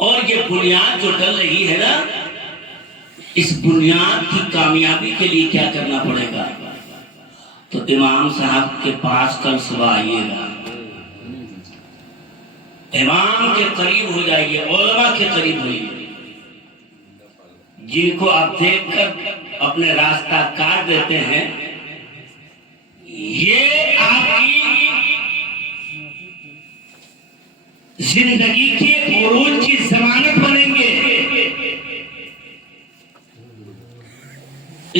اور یہ بنیاد جو ڈل رہی ہے نا، اس بنیاد کی کامیابی کے لیے کیا کرنا پڑے گا؟ تو امام صاحب کے پاس کل صبح آئیے گا، امام کے قریب ہو جائیے، علماء کے قریب ہوئیے، جن کو آپ دیکھ کر اپنے راستہ کاٹ دیتے ہیں، یہ آپ کی زندگی کے عروج کی ضمانت بنیں گے۔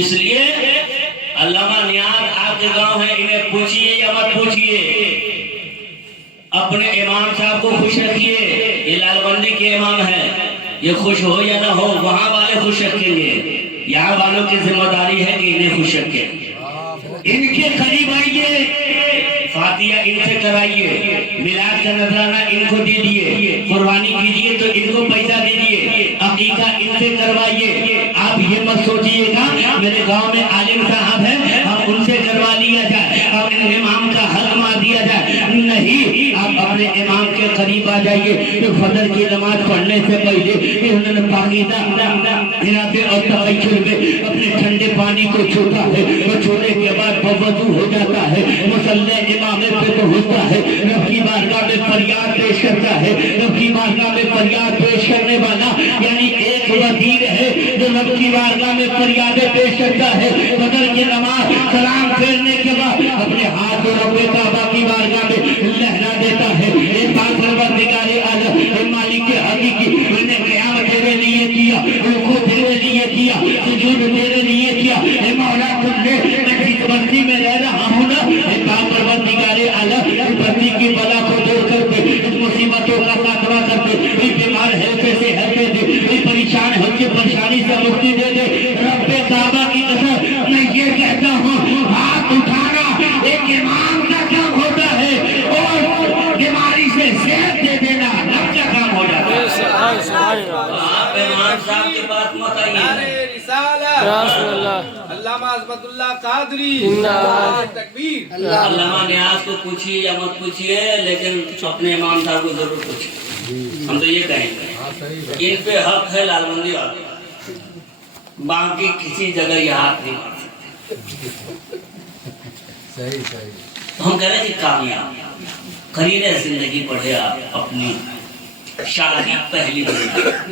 اس لیے علامہ نیاز آپ کے گاؤں ہے، انہیں پوچھئے یا مت پوچھئے، اپنے امام صاحب کو خوش رکھیے، یہ لال بندی کے امام ہے، یہ خوش ہو یا نہ ہو وہاں والے خوش رکھیں گے، یہاں والوں کی ذمہ داری ہے کہ انہیں خوش رکھیں۔ ان کے قریب آئیے، فاتحہ ان سے کرائیے، میلاد کا نذرانہ ان کو دیجیے، قربانی کیجیے تو ان کو پیسہ دیجیے، عقیقہ ان سے کروائیے۔ آپ یہ مت سوچیے گا میرے گاؤں میں عالم صاحب ہیں ہم ان سے کروا لیا جائے، اب امام کا حق مار دیا جائے، نہیں، آپ اپنے امام کے قریب آ جائیے۔ فجر کی نماز پڑھنے سے پہلے انہوں نے پاکیزہ ارادے اور تخیل میں اپنے ٹھنڈے پانی کو چھوڑا ہے، وہ چھوڑنے کے بعد وضو ہو جاتا ہے، مصلی امام پہ پہنچتا ہے، رب کی بارگاہ میں فریاد پیش کرتا ہے۔ رب کی بارگاہ میں فریاد پیش کرنے والا یعنی ایک وزیر ہے جو رب کی بارگاہ میں فریادیں پیش کرتا ہے۔ فجر کی نماز سلام پھیرنے کے بعد اپنے ہاتھ کو رب کعبہ کی بارگاہ میں لہرا دیتا ہے، اے پاک پروردگار عالم، اے مالک حقیقی، میں نے قیام تیرے لیے کیا، رکوع تیرے لیے کیا، سجود تیرے لیے کیا، اے مولا تم نے میں جس بستی میں رہ رہا ہوں نا، اے پاک پروردگار عالم، اس بستی کی بلا کو دور کر دے، اس مصیبتوں کا خاتمہ کر دے، کوئی بیمار ہے اسے صحت دے دے، کوئی پریشان ہے اسے پریشانی سے مکتی دے دے۔ رب کعبہ کی قسم میں یہ کہتا ہوں، ہاتھ اٹھانا ایک امام کا کام ہوتا ہے، اور بیماری سے صحت دے دینا رب کا کام ہو جاتا ہے۔ آپ امام صاحب کی بات مت آئیے۔ علامہ عظمت اللہ قادری، تکبیر۔ علامہ نیاز کو پوچھیے یا مت پوچھیے، لیکن اپنے امام صاحب کو ضرور پوچھیے۔ ہم تو یہ کہیں گے ان پہ حق ہے لال بندی والے، باقی کسی جگہ یہ ہاتھ نہیں مار سکتے۔ ہم کہہ رہے ہیں کہ کامیاب قرین زندگی پڑھے آپ اپنی شادی پہلی بار،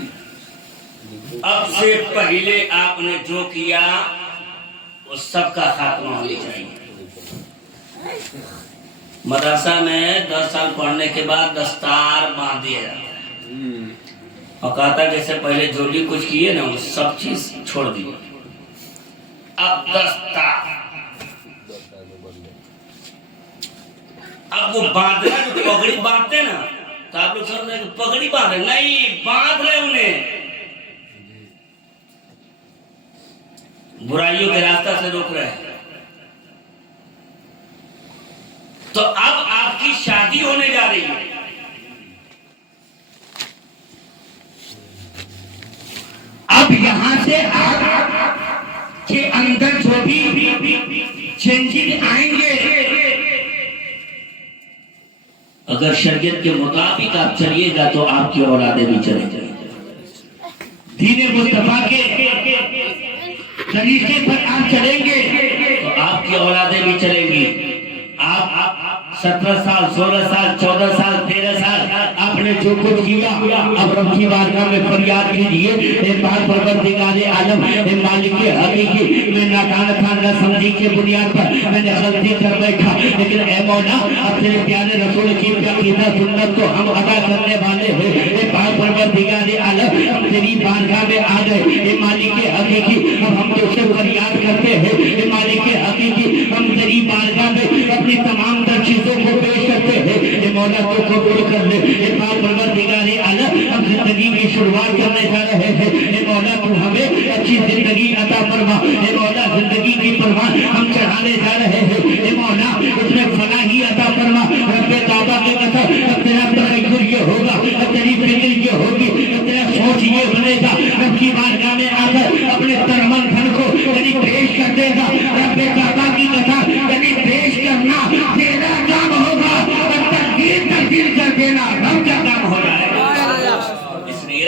اب سے پہلے آپ نے جو کیا وہ سب کا خاتمہ ہونی چاہیے۔ مدرسہ میں 10 سال پڑھنے کے بعد دستار باندھ دیا جاتا ہے، اور کہتا ہے جیسے پہلے جو بھی کچھ کیے نا وہ سب چیز چھوڑ دی، اب دستار، اب وہ باندھنا جو پگڑی باندھتے نا، تو آپ لوگ سمجھ رہے کہ پگڑی باندھ رہے، نہیں، باندھ رہے انہیں، برائیوں کے راستہ سے روک رہے ہیں۔ تو اب آپ کی شادی ہونے جا رہی ہے، اب یہاں سے آپ کے اندر جو بھی چینجنگ آئیں گے، اگر شریعت کے مطابق آپ چلیے گا تو آپ کی اولادیں بھی چلے جائیں گے، دین مصطفیٰ کے طریقے پر آپ چلیں گے تو آپ کی اولادیں بھی چلیں گی۔ آپ 17 سال 16 سال 14 سال 13 سال آپ نے جو کچھ کیا، اب رب کی بارگاہ میں فریاد کیجیے، اے پاک پروردگار عالم، اے مالک حقیقی، میں نادان تھا نہ سمجھی کے بنیاد پر میں نے غلطی کر بیٹھا، لیکن اے مولا اب تیرے پیارے رسول کی عقیدہ سنت کو ہم ادا کرنے والے ہیں، اے پاک پروردگار عالم ہم تیری بارگاہ میں آ گئے، اے مالک حقیقی اب ہم تو سے فریاد کرتے ہیں، اے مالک حقیقی ہم تیری بارگاہ میں اپنی تمام در چیزوں کو پیش کرتے ہیں، اے مولا تو قبول کر لے، اے پاک پروردگار عالم ہم زندگی کی شروعات کرنے جا رہے ہیں، اے مولا تو ہمیں اچھی زندگی عطا فرما، اے مولا زندگی کی پروان ہم چڑھانے جا رہے ہیں، اے مولا اس میں فلاحی عطا فرما، رب کعبہ کے قسم اب تیرا تغیر یہ ہوگا، اب تیری فکر یہ ہوگی، اب تیرا سوچ یہ بنے گا، رب کی بارگاہ میں آ کر اپنے ترمن دھن کو یعنی پیش کر دے گا، رب کعبہ کی قسم یعنی پیش کرنا تیرا کام ہوگا، اور تقدیر تبدیل کر دینا رب کا کام ہو جائے گا۔ اس لیے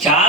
4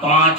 5